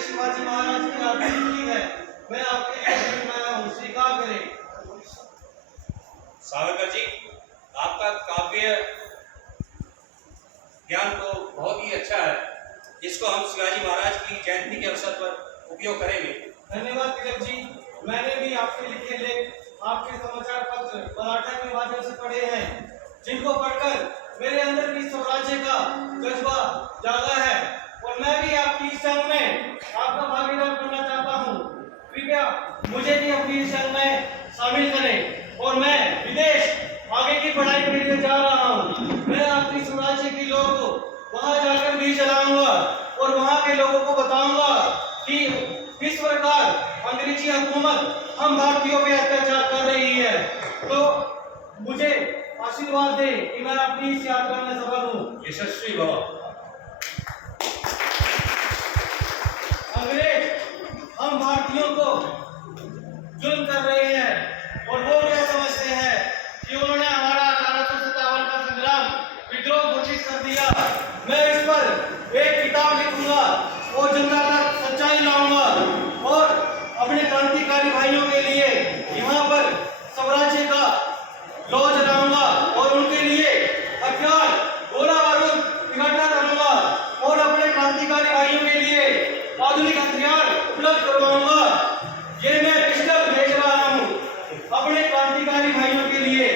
शिवाजी महाराज की आपने लिखी है, मैं आपके लिए मैं हूँ, स्वीकार करें। सावरकर जी, आपका काव्य ज्ञान तो बहुत ही अच्छा है। इसको हम शिवाजी महाराज की जयंती के अवसर पर उपयोग करेंगे। धन्यवाद तिलक जी। मैंने भी आपके लिखे लेख, आपके समाचार पत्र मराठा के माध्यम से पढ़े हैं, जिनको पढ़कर मेरे अंदर भी स्वराज्य का जज्बा जागा है और मैं भी आपकी इस जंग में आपका भागीदार बनना चाहता हूँ। कृपया मुझे भी अपनी इस जंग में शामिल करें और मैं विदेश आगे की पढ़ाई के लिए जा रहा हूँ। मैं अपनी स्वराज्य के लोगों को वहां जाकर भी चलाऊंगा और वहां के लोगों को बताऊंगा कि किस प्रकार अंग्रेजी हुकूमत हम भारतीयों पे अत्याचार कर रही है। तो मुझे आशीर्वाद दे कि मैं अपनी इस यात्रा में सफल हूँ। यशस्वी भव। अंग्रेज हम भारतीयों को जुल्म कर रहे हैं और वो क्या समझते हैं कि उन्होंने हमारा 1857 का संग्राम विद्रोह घोषित कर दिया। मैं इस पर एक किताब लिखूंगा और जनता तक सच्चाई लाऊंगा और अपने क्रांतिकारी भाइयों के लिए यहाँ पर स्वराज्य का लौ जलाऊंगा और उनके लिए हथियार गोला बारूद इकट्ठा करूंगा और अपने क्रांतिकारी भाइयों के लिए आधुनिक हथियार उपलब्ध करवाऊंगा। ये मैं पिस्टल भेज रहा हूँ अपने क्रांतिकारी भाइयों के लिए।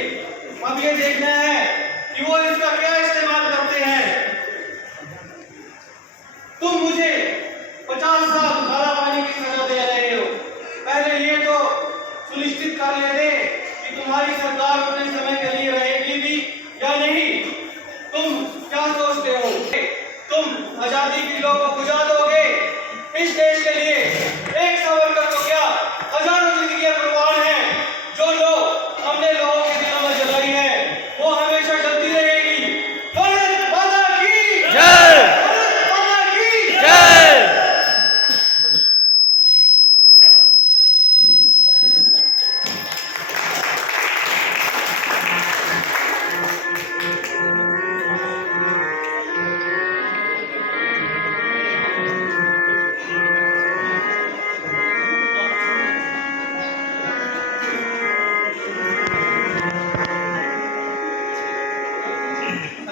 अब ये देखना है कि वो इसका क्या इस्तेमाल करते हैं। तुम मुझे 50 साल काला पानी की सजा दे रहे हो। पहले ये तो सुनिश्चित कर लेते कि तुम्हारी सरकार अपने समय के लिए रहेगी भी या नहीं। तुम क्या सोचते हो? तुम आजादी की लौ को बुझा दोगे इस देश के लिए? एक सावरकर तो क्या हजारों जिंदगियां कुर्बान हैं। जो लो हमने लोगों के दिलों में जलाई है वो हमेशा जलती रहेगी। भारत माता की जय! भारत माता की जय!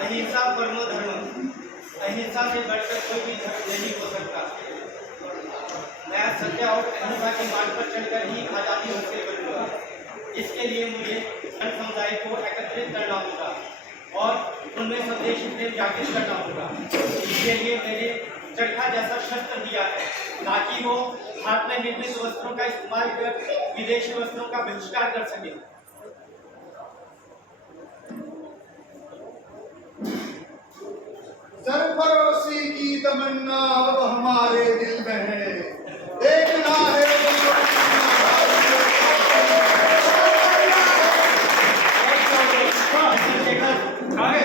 अहिंसा परमो धर्म। अहिंसा से बढ़कर कोई भी धर्म नहीं हो सकता। मैं सत्य और अहिंसा के मार्ग पर चलकर ही आजादी हासिल करूंगा। इसके लिए मुझे जन समुदाय को एकत्रित करना होगा और उनमें स्वदेशी प्रेम जागृत करना होगा। इसके लिए मेरे चरखा जैसा शस्त्र दिया है ताकि वो भारत में निर्मित वस्त्रों का इस्तेमाल कर विदेशी वस्त्रों का बहिष्कार कर सके। सरफरोशी की तमन्ना अब हमारे दिल में है। देखना है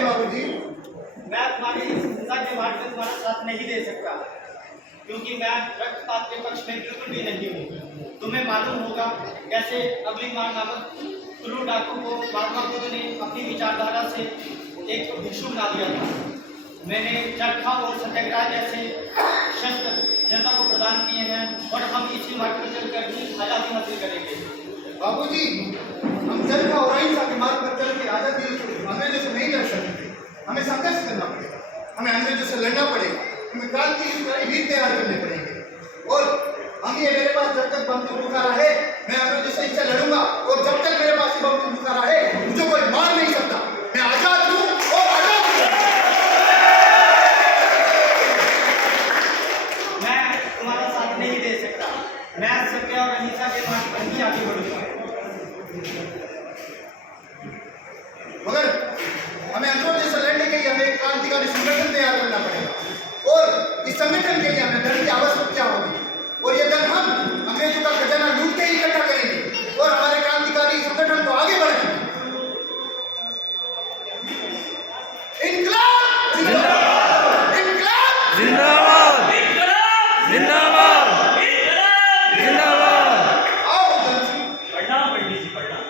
बाबूजी। मैं तुम्हारी हिंसा के मार्ग में तुम्हारा साथ नहीं दे सकता क्योंकि मैं रक्तपात के पक्ष में बिल्कुल भी नहीं हूँ। तुम्हें मालूम होगा कैसे अग्निमान नामक तुलू डाकू को महात्मा बुद्ध ने अपनी विचारधारा से एक भिक्षु बना दिया था। मैंने चरखा और सत्याग्रह जैसे शस्त्र जनता को प्रदान किए हैं और हम इसी मार्ग पर चलकर ही आजादी हासिल करेंगे। बाबूजी, हम चरखा और अहिंसा के मार्ग पर चल के आजादी अंग्रेजों से नहीं लड़ सकते। हमें संघर्ष करना पड़ेगा, हमें अंग्रेजों से लड़ना पड़ेगा, हमें क्रांति ही तैयार करने पड़ेंगे। और हम ये मेरे पास जब तक बम भूखा रहे मैं अंग्रेजों से इससे लड़ूंगा और जब तक मेरे पास बम भूखा रहे मुझे कोई मार नहीं सकता। मैं आजाद हूँ और आजाद हूँ। मैं तुम्हारा साथ नहीं दे सकता। मैं सत्य और अहिंसा के मार्ग पर ही आगे बढ़ूंगा। मगर हमें अंग्रेजों से लड़ने के लिए हमें एक क्रांतिकारी संगठन तैयार करना पड़ेगा और इस संगठन के लिए हमें धन की आवश्यकता होगी और ये धन हम अंग्रेजों का खजाना लूट के ही इकट्ठा करेंगे और हमारे क्रांतिकारी संगठन को आगे बढ़ाएंगे। इनकलाब जिंदाबाद! इनकलाब जिंदाबाद! जिंदाबाद! जिंदाबाद! आओ उधम सिंह। प्रणाम पंडित जी, प्रणाम।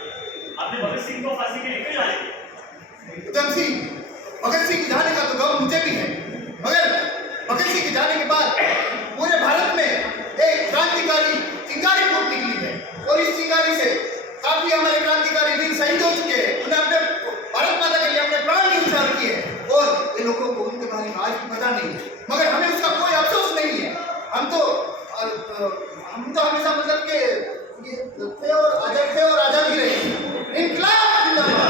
आपने भगत सिंह को फांसी के लिए क्यों जाने दिया? उधम सिंह, भगत सिंह के जाने का तो गम मुझे भी है, मगर भगत सिंह के जाने के बाद पूरे जुलाई से काफी हमारे क्रांतिकारी वीर शहीद हो चुके हैं, उन्हें अपने भारत माता के लिए अपने प्राण न्यौछावर किए हैं और ये लोगों को उनके बारे में आज भी पता नहीं है, मगर हमें उसका कोई अफसोस नहीं है। हम तो हमेशा मतलब के ये थे और आजाद ही रहे। इनकलाब जिंदाबाद।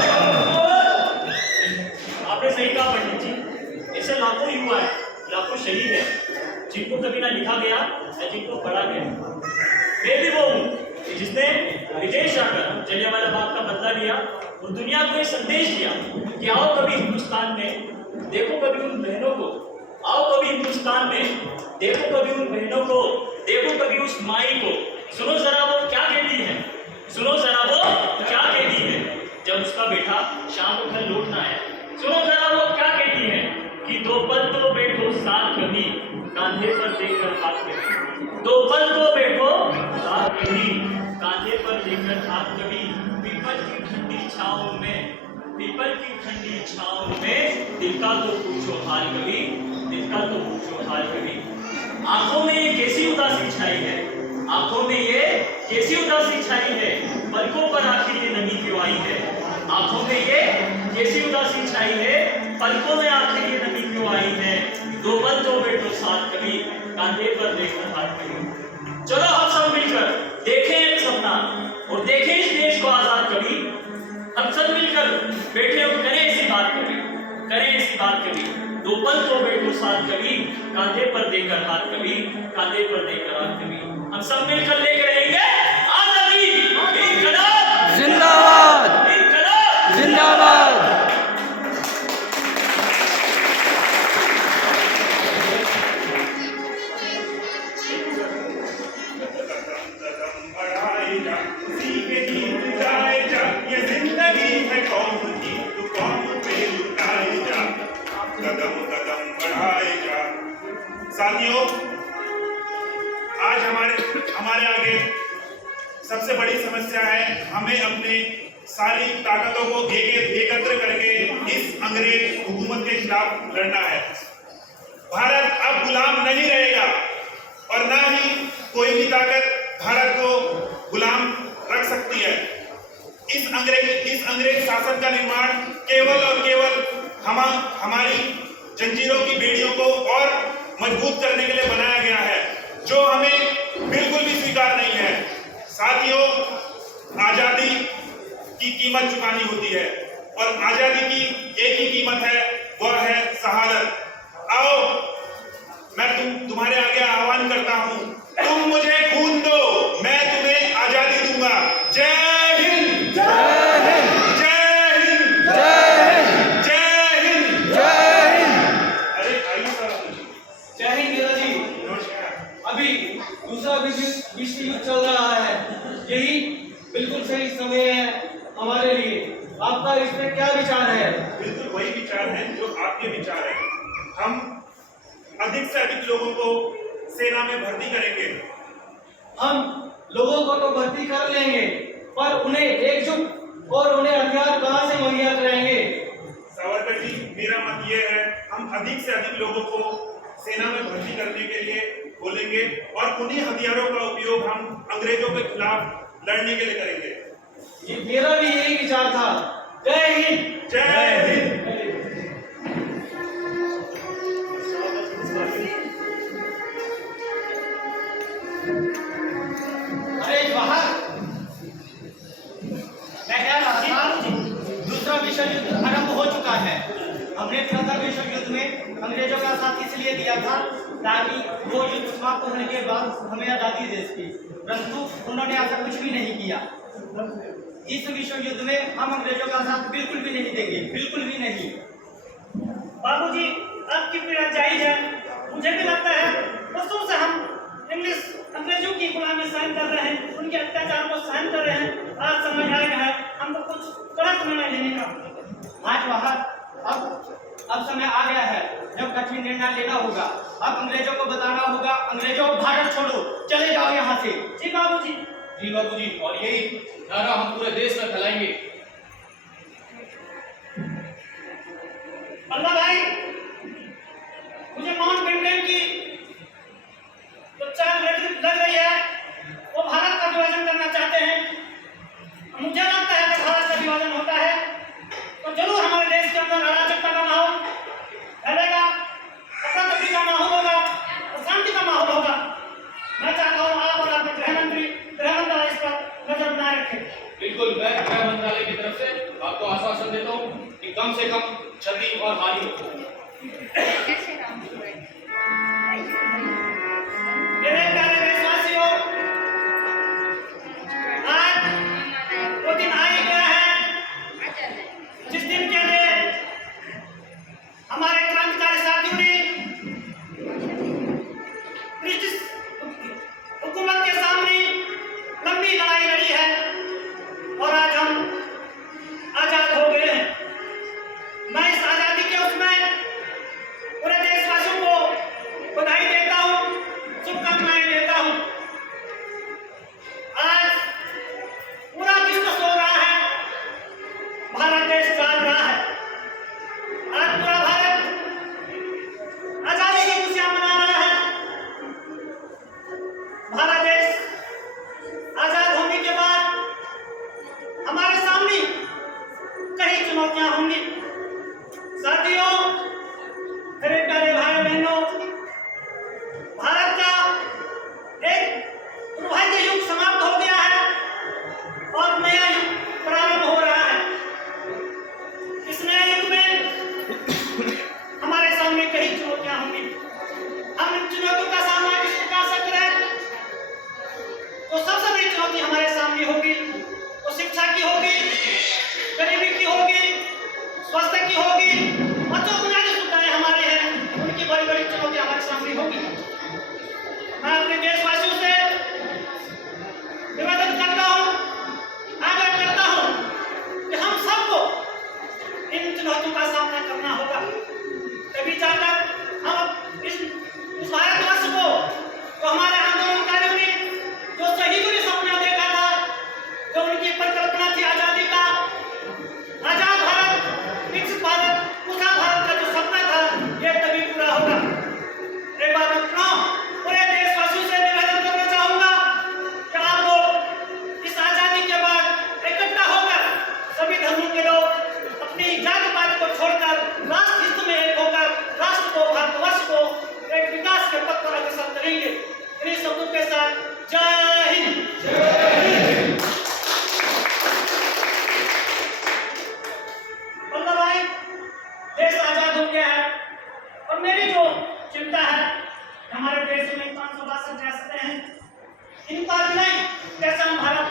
आपने सही कहा पंडित जी, ऐसे लाखों युवा है, लाखों शहीद है जिनको कभी ना लिखा गया या जिनको पढ़ा गया। मैं भी वो हूँ जिसने विदेश जाकर जलियांवाला बाग का बदला लिया और दुनिया को एक संदेश दिया कि आओ कभी हिंदुस्तान में देखो कभी उन बहनों को, आओ कभी हिंदुस्तान में देखो कभी उन बहनों को, देखो कभी उस माई को, सुनो जरा वो क्या कहती है, सुनो जरा वो क्या कहती है जब उसका बेटा शाम को घर लौटना है। सुनो जरा वो क्या कहती है कि दो पल तो बैठो साथ कभी कांधे पर देकर हाथ कभी, दो पल तो बैठो साथ कभी कांधे पर देकर हाथ कभी, पीपल की ठंडी छांव में, पीपल की ठंडी छांव में दिल का तो पूछो हाल कभी, दिल का तो पूछो हाल कभी। आंखों में ये कैसी उदासी छाई है, आंखों में ये कैसी उदासी छाई है, पलकों पर आखिर ये नमी क्यों आई है, आंखों में ये कैसी उदासी छाई है, पलकों में आखिर ये नमी क्यों आई है, दो पल तो बैठो साथ कभी कांधे पर देखकर हाथ कभी। चलो हम सब मिलकर देखें एक सपना और देखें इस देश को आजाद कभी, हम सब मिलकर बैठे और करें ऐसी बात कभी, करें ऐसी बात कभी, दो पल तो बैठो साथ कभी कांधे पर देकर हाथ कभी, कांधे पर देकर हाथ कभी। हम सब मिलकर लेकर रहेंगे आजादी, इनकलाब जिंदाबाद, इनकलाब जिंदाबाद। साथियों, आज हमारे आगे सबसे बड़ी समस्या है, हमें अपने सारी ताकतों को एकत्र करके इस अंग्रेज हुकूमत के खिलाफ लड़ना है। भारत अब गुलाम नहीं रहेगा और ना ही कोई भी ताकत भारत को गुलाम रख सकती है। इस अंग्रेज शासन का निर्माण केवल और केवल हमारी जंजीरों की बेड़ियों को और मजबूत करने के लिए बनाया गया है, जो हमें बिल्कुल भी स्वीकार नहीं है। साथियों, आजादी की कीमत चुकानी होती है और आजादी की एक ही कीमत है, वह है शहादत। आओ, मैं तुम्हारे आगे आह्वान करता हूं, तुम मुझे खून दो, मैं तुम्हें आजादी दूंगा। जय हिंद, जय हिंद, जय हिंद, जय हिंद, जय हिंद, जय हिंद। अरे आइए सर। जय हिंद नेताजी। अभी दूसरा विश्व युद्ध चल रहा है, यही बिल्कुल सही समय है हमारे लिए। आपका इसमें क्या विचार है? बिल्कुल वही विचार है जो आपके विचार है। हम अधिक से अधिक लोगों को सेना में भर्ती करेंगे। हम लोगों को तो भर्ती कर लेंगे, पर उन्हें एकजुट और उन्हें हथियार कहां से मुहैया कराएंगे? सावरकर जी, मेरा मत ये है, हम अधिक से अधिक लोगों को सेना में भर्ती करने के लिए बोलेंगे और उन्हीं हथियारों का उपयोग हम अंग्रेजों के खिलाफ लड़ने के लिए करेंगे। ये मेरा भी यही विचार था। जय हिंद, जय हिंद। अरे बाहर, मैं कह रहा था दूसरा विश्व युद्ध आरंभ हो चुका है। हमने प्रथम विश्व युद्ध में अंग्रेजों का साथ इसलिए दिया था ताकि वो युद्ध समाप्त होने के बाद हमें आजादी दे सके, परंतु उन्होंने ऐसा कुछ भी नहीं किया। इस विश्व युद्ध में हम अंग्रेजों का साथ बिल्कुल भी नहीं देंगे, बिल्कुल भी नहीं। बाबूजी, आपकी पीड़ा जायज है। मुझे भी लगता है वर्षों से हम अंग्रेजों की गुलामी सहन कर रहे हैं, उनके अत्याचार को सहन कर रहे हैं। आज समझ आ गया है हमको कुछ कड़क निर्णय लेने का। आज बाहर, अब समय आ गया है जब कठिन निर्णय लेना होगा। अब अंग्रेजों को बताना होगा, अंग्रेजों भारत छोड़ो, चले जाओ यहाँ से। जी बाबूजी। जी बाबूजी, और यही नारा हम पूरे देश में फैलाएंगे। अल्लाह भाई, मुझे माउंट बेटन की जो चाल लग रही है, वो भारत का विभाजन करना चाहते हैं।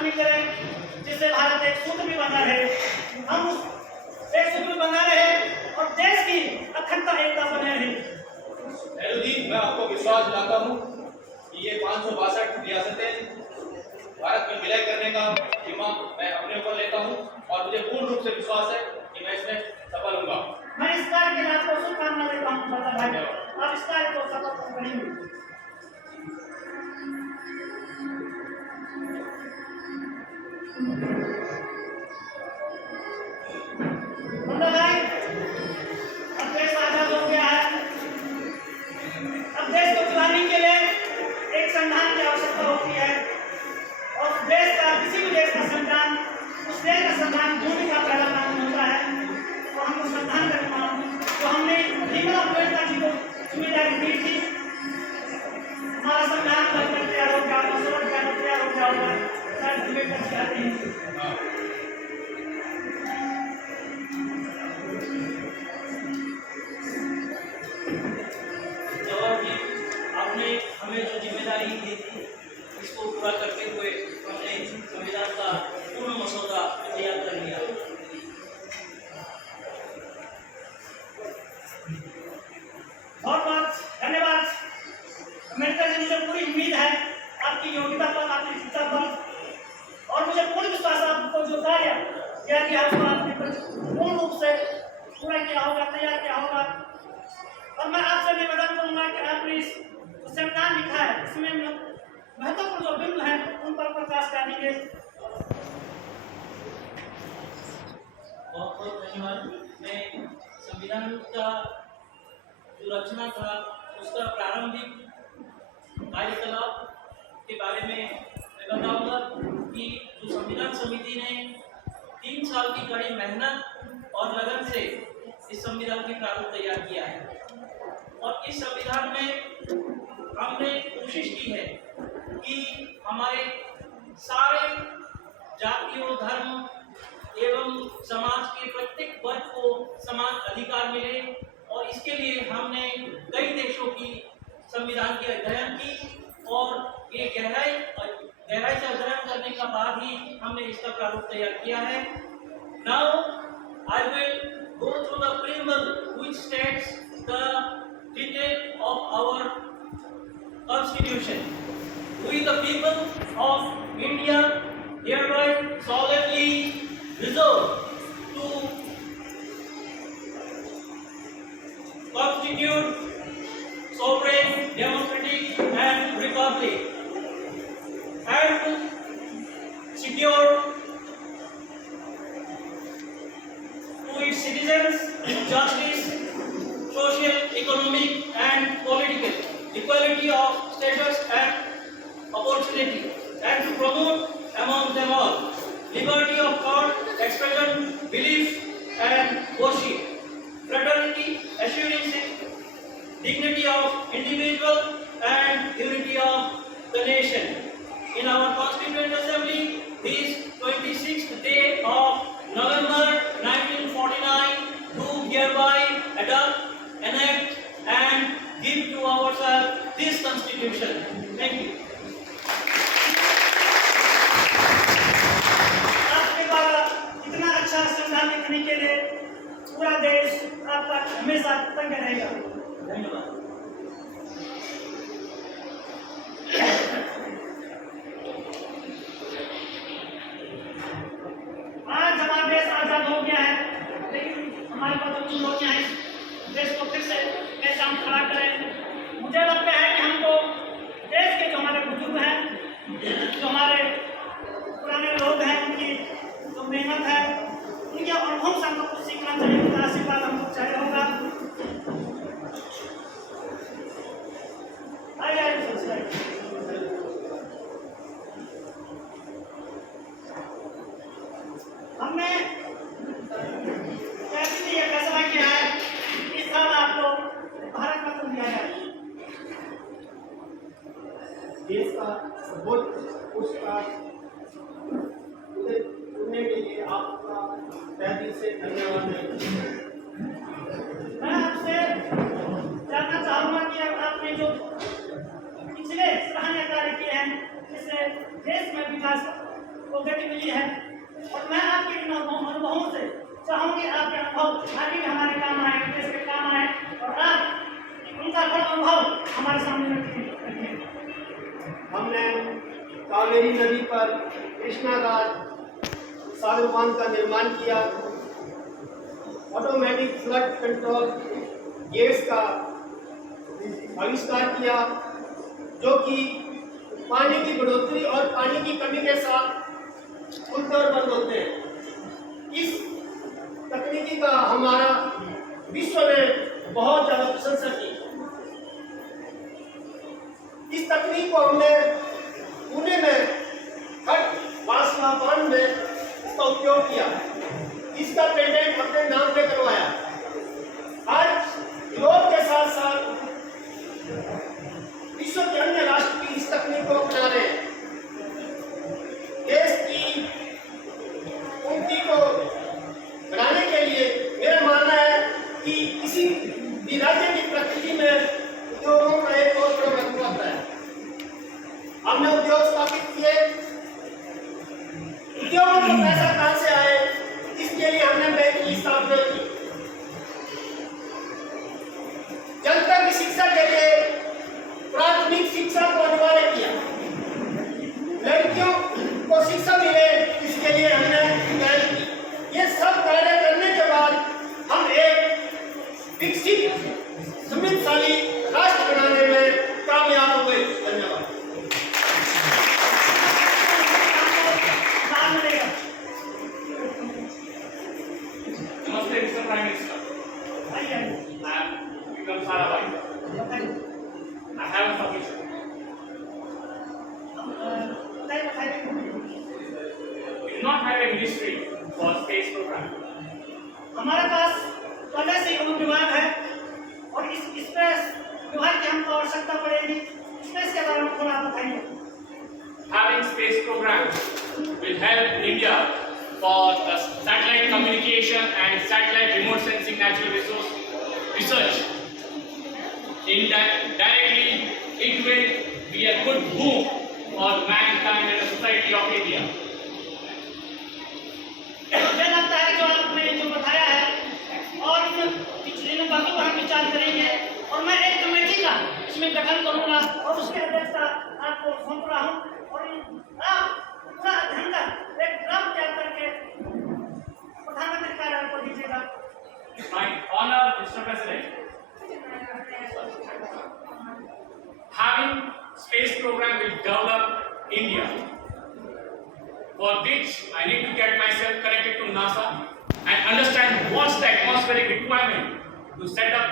शामिल करें, जिससे भारत एक सूत्र भी बना रहे, हम उस एक सूत्र भी बना रहे और देश की अखंडता एकता बने रहे। नेहरू जी, मैं आपको विश्वास दिलाता हूँ कि ये 562 रियासतें भारत में विलय करने का जिम्मा मैं अपने ऊपर लेता हूँ और मुझे पूर्ण रूप से विश्वास है कि मैं इसमें सफल होऊंगा। मैं इस कार्य के लिए आपको शुभकामना देता हूँ सरदार भाई, आप इस कार्य को सफल करेंगे। वल्लभ भाई, अब देश आजाद हो गया है। अब देश को चलाने के लिए एक संविधान की आवश्यकता होती है और देश का किसी भी देश का संविधान उस देश का संविधान भूमि का पहला कानून होता है। तो हम उस संविधान का निर्माण तो हमने भीमराव अम्बेडकर जी को जिम्मेदारी दी थी। हमारा संविधान बनकर तैयार हो गया, मसौदा तैयार हो गया होगा, शायद अम्बेडकर चाहते हैं। जवाहर जी, आपने हमें जो जिम्मेदारी दी थी इसको पूरा करते हुए हमने संविधान का पूर्ण मसौदा तैयार कर लिया। बहुत बहुत धन्यवाद अम्बेडकर जी। मुझे पूरी उम्मीद है आपकी योग्यता पर, आपकी शिक्षा पर और मुझे पूर्ण विश्वास है आपको जो कार्य किया कि आपको आपने पूर्ण रूप से पूरा किया होगा, तैयार किया होगा। और मैं आपसे निवेदन करूंगा कि आपने इस संविधान लिखा है, इसमें महत्वपूर्ण जो बिंदु हैं उन पर प्रकाश डालेंगे। बहुत बहुत धन्यवाद। मैं संविधान का जो रचना था उसका प्रारंभिक कार्यकलाप के बारे में मैं बताऊंगा कि जो संविधान समिति ने 3 साल की कड़ी मेहनत और लगन से इस संविधान की प्रारूप तैयार किया है और इस संविधान में हमने कोशिश की है कि हमारे सारे जातियों, धर्म एवं समाज के प्रत्येक वर्ग को समान अधिकार मिले और इसके लिए हमने कई देशों की संविधान की अध्ययन की और ये गहराई से अध्ययन करने के बाद ही हमने इसका प्रारूप तैयार किया है। Now I will go through the preamble which states the detail of our constitution. We the people of India hereby solemnly resolve to constitute sovereign, democratic and republic and to secure to its citizens justice, social, economic and political equality of status and opportunity and to promote among them all liberty of thought, expression, belief and worship, fraternity, assurance, dignity of individual and unity of the nation. In our Constituent Assembly, this 26th day of November 1949, do hereby adopt, enact and give to ourselves this Constitution. Thank you. आपके द्वारा इतना अच्छा संविधान लिखने के लिए पूरा देश आपका हमेशा तंग रहेगा। धन्यवाद। आज हमारा देश आजाद हो गया है, लेकिन हमारे पास जो चुनौतियां हैं देश को फिर से कैसे हम खड़ा करें। मुझे लगता है कि हमको देश के जो हमारे बुजुर्ग हैं, जो हमारे पुराने लोग हैं, उनकी जो मेहनत है, उनके अनुभव से हमको कुछ सीखना चाहिए, उनका आशीर्वाद हमको चाहिए होगा। हमने कैसे ये फैसला किया है इस साल आपको भारत रत्न दिया जाए। देश का सर्वोच्च पुरस्कार चुनने के लिए आपका तहे दिल से धन्यवाद है। मैं आपसे जानना चाहूंगा कि अब आपने जो पिछले सराहनीय कार्य किए हैं, जिससे देश में विकास को को गति मिली है। और मैं आपके इन अनुभवों से चाहूँगी आपके अनुभव आगे भी हमारे काम आए, देश के काम आए, और आप उनका बड़ा अनुभव हमारे सामने रखें। हमने कावेरी नदी पर कृष्णाराज सागर बांध का निर्माण किया, ऑटोमेटिक फ्लड कंट्रोल गेट्स का आविष्कार किया, जो कि पानी की बढ़ोतरी और पानी की कमी के साथ खुलते और बंद होते हैं। इस तकनीकी का हमारा विश्व में बहुत ज़्यादा प्रशंसा की। इस तकनीक को हमने पुणे में वासना बांध में इसका उपयोग किया, इसका पेटेंट अपने नाम पे करवाया। आज यूरोप के साथ साथ विश्व के अन्य राष्ट्र भी इस तकनीक को अपना रहे हैं। देश की उन्नति को बढ़ाने के लिए मेरा मानना है कि किसी भी राज्य की प्रकृति में उद्योगों का एक बहुत बड़ा महत्व होता है। हमने उद्योग स्थापित किए, उद्योगों को पैसा कहां से आए, इसके लिए हमने बैंक की स्थापना की। जनता की शिक्षा के लिए प्राथमिक शिक्षा को अनिवार्य किया, लड़कियों को शिक्षा मिले इसके लिए हमने पहल की। ये सब कार्य करने के बाद हम एक विकसित समृद्धशाली राष्ट्र बनाने में कामयाब हो गए। धन्यवाद। नमस्ते mister prime minister. I am Vikram Sarabhai. I have a submission. We do not have a ministry for space program. हमारे पास पहले से ही विभाग है और इस स्पेस विभाग की हमको आवश्यकता पड़ेगी। स्पेस के बारे में थोड़ा बताइए। Having space program will help India for the satellite communication and satellite remote sensing natural resource research. Directly, it will be a good boom for mankind and the society of India. मुझे लगता है जो आपने जो बताया है और इन बातों पर हम विचार करेंगे और मैं एक कमेटी का इसमें गठन करूंगा और उसकी अध्यक्षता आपको सौंप रहा हूं और आप पूरा अध्ययन कर एक ड्राफ्ट तैयार करके प्रधानमंत्री कार्यालय को दीजिएगा। My honor, Mr. President, having space program will develop India, for which I need to get myself connected to NASA and understand what's the atmospheric requirement to set up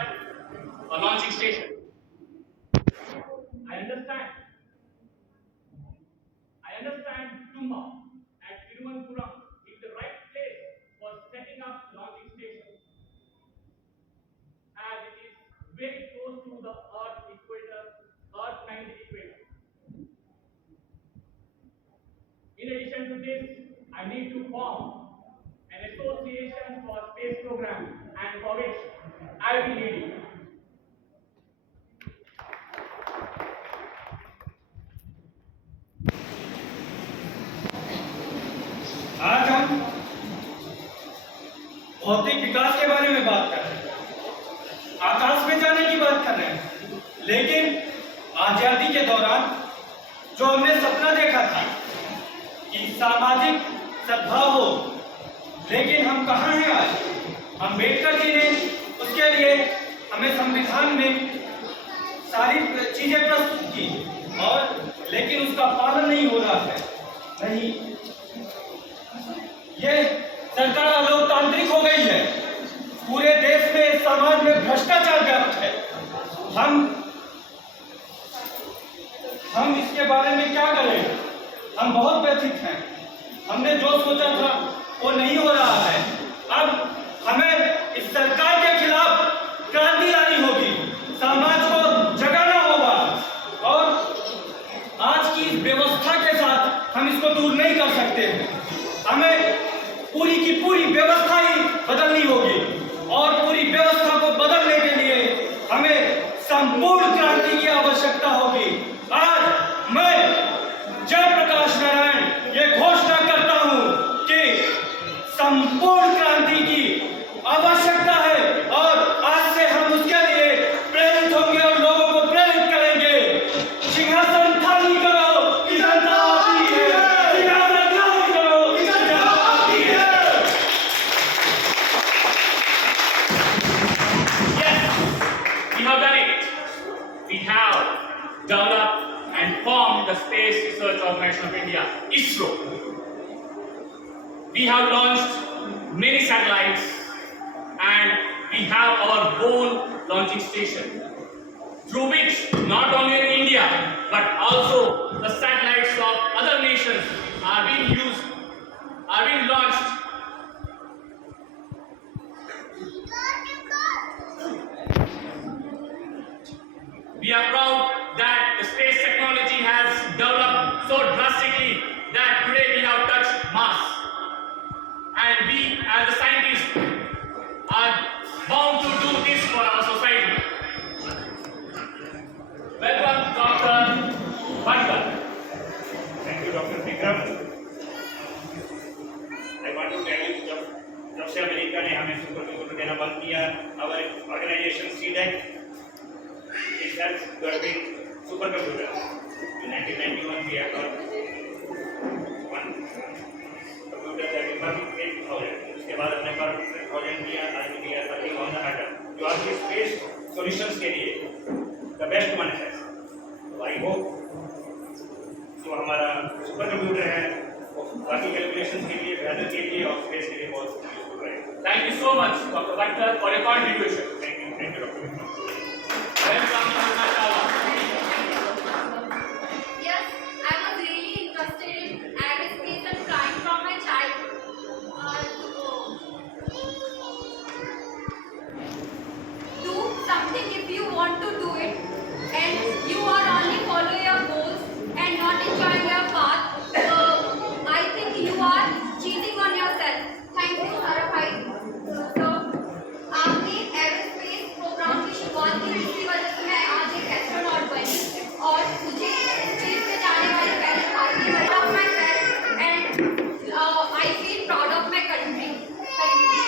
a launching station. I understand Tumba at Tiruvananthapuram is the right place for setting up launching station, as it is very close to the Earth equator, Earth magnetic equator. In addition to this, I need to form an association for space program, and for which I will be leading. आज हम भौतिक विकास के बारे में बात कर रहे हैं, आकाश में जाने की बात कर रहे हैं, लेकिन आजादी के दौरान जो हमने सपना देखा था कि सामाजिक सद्भाव हो, लेकिन हम कहाँ हैं आज। अम्बेडकर जी ने उसके लिए हमें संविधान में सारी चीजें प्रस्तुत की और लेकिन उसका पालन नहीं हो रहा है। नहीं, ये सरकार अलोकतांत्रिक हो गई है, पूरे देश में समाज में भ्रष्टाचार व्याप्त है। हम इसके बारे में क्या करें? हम बहुत व्यथित हैं। हमने जो सोचा था वो नहीं हो रहा है। अब हमें इस सरकार के खिलाफ क्रांति लानी होगी, समाज को जगाना होगा और आज की इस व्यवस्था के साथ हम इसको दूर नहीं कर सकते। हमें पूरी की पूरी व्यवस्था ही बदलनी होगी और पूरी व्यवस्था को बदलने के लिए हमें संपूर्ण क्रांति की आवश्यकता होगी। आज मैं जयप्रकाश नारायण ये घोषणा कर the Space Research Organization of India, ISRO. We have launched many satellites and we have our own launching station, through which not only in India but also the satellites of other nations are being launched. We are proud that the space technology has developed so drastically that today we have touched Mars. And we as the scientists are bound to do this for our society. Welcome, Dr. Bhatkar. Thank you, Dr. Vikram. I want to tell you, जब से America ने हमें super computer देना बंद किया, our organization CDEC, it has developing super computer. In 1991 we have got one computer that is working 8,000. उसके बाद हमने पर 1000 किया, आज भी किया 30,000 आइटम जो आपके स्पेस सॉल्यूशंस के लिए the best one है. तो I hope जो हमारा सुपर कंप्यूटर है वो बाकी कैलकुलेशंस के लिए, वेदर के लिए और स्पेस के लिए बहुत यूजफुल रहेगा. Thank you so much, Dr. Bhatkar, for your contribution. Thank you, Dr. Vikram. Welcome, Natalia. Yes, I was really interested in aerospace and flying from my childhood. Do something if you want to do it, and you are only follow your goals and not enjoying your path. I think you are cheating on yourself. Thank you, Sara bhai. So, आपने aerospace programme की शुरुआत की, इसकी वजह से मैं आज एक एस्ट्रोनॉट बनी और मुझे स्पेस में जाने वाले पहले भारतीय of my self and I feel proud of my country. Thank you.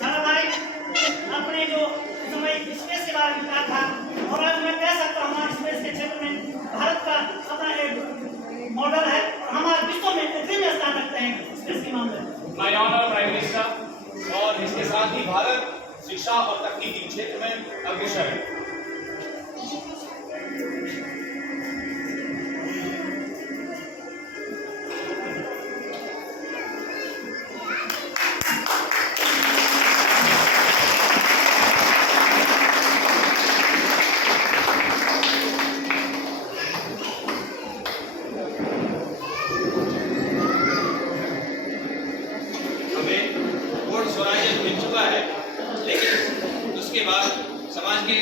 सारा भाई, आपने जो समय स्पेस के बारे में कहा था, और आज मैं कह सकता हूँ हमारे स्पेस के क्षेत्र में भारत का अपना एक मॉडल है. हमारे विश्व में अग्रणी स्थान रखते हैं स्पेस के मामले में. माय ऑनर प्राइम मिनिस्टर, और इसके साथ ही भारत शिक्षा और तकनीकी क्षेत्र में अग्रसर है. समाज के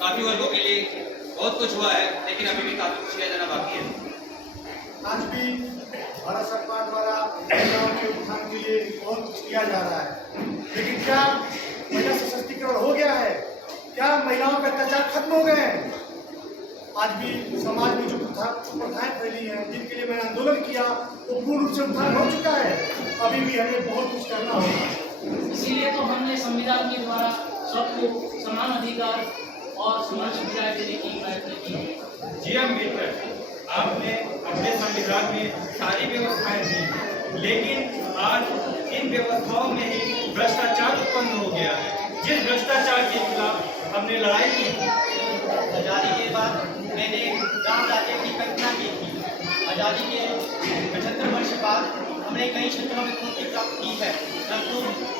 काफी वर्गों के लिए बहुत कुछ हुआ है, लेकिन अभी भी काफी कुछ किया जाना बाकी है. आज भी भारत सरकार द्वारा महिलाओं के उत्थान के लिए बहुत कुछ किया जा रहा है, लेकिन क्या महिला सशक्तिकरण हो गया है? क्या महिलाओं के अत्याचार खत्म हो गए हैं? आज भी समाज में जो प्रथाएं फैली हैं, जिनके लिए मैंने आंदोलन किया, वो पूर्ण रूप से उत्थान हो चुका है. अभी भी हमें बहुत कुछ करना होगा. इसीलिए तो हमने संविधान के द्वारा सबको समान अधिकार और समान सुविधाएं देने की प्रयत्न की है. जी अम्बेडकर, आपने अपने संविधान में सारी व्यवस्थाएं दी, लेकिन आज इन व्यवस्थाओं में ही भ्रष्टाचार उत्पन्न हो गया है, जिस भ्रष्टाचार के खिलाफ हमने लड़ाई की. आज़ादी के बाद मैंने राम राज्य की कल्पना की थी. आज़ादी के 75 वर्ष बाद हमने कई क्षेत्रों में उन्नति प्राप्त की है, परंतु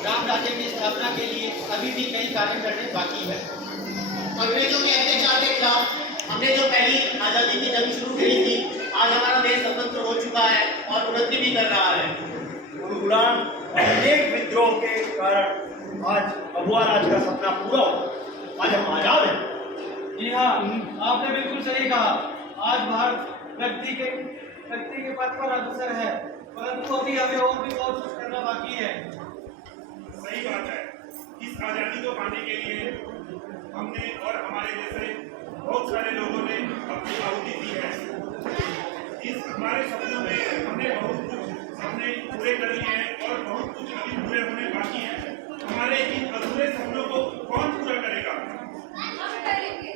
राम राज्य की स्थापना के लिए अभी भी कई कार्य करने बाकी है. अंग्रेजों के अत्याचार के खिलाफ हमने जो पहली आज़ादी की जंग शुरू करी थी, आज हमारा देश स्वतंत्र हो चुका है और उन्नति भी कर रहा है. गुरुग्राम अनेक विद्रोह के कारण आज भगवा राज का सपना पूरा हुआ. आज हम आजाद हैं. जी हाँ, आपने बिल्कुल सही कहा. आज भारत प्रगति के पथ पर अग्रसर है, परंतु अभी हमें और भी बहुत कुछ करना बाकी है. सही बात है. इस आजादी को पाने के लिए हमने और हमारे जैसे बहुत सारे लोगों ने अपनी आहुति दी है. इस हमारे सपनों में हमने बहुत कुछ सपने पूरे कर लिए हैं और बहुत कुछ अभी पूरे होने बाकी हैं. हमारे इन अधूरे सपनों को कौन पूरा करेगा? हम करेंगे.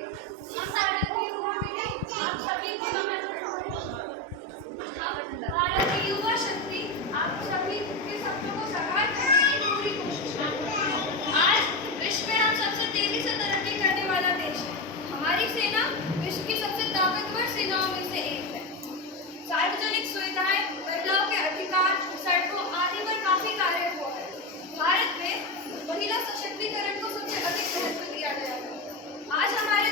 निजीकरण को सबसे अधिक महत्व दिया गया। आज हमारे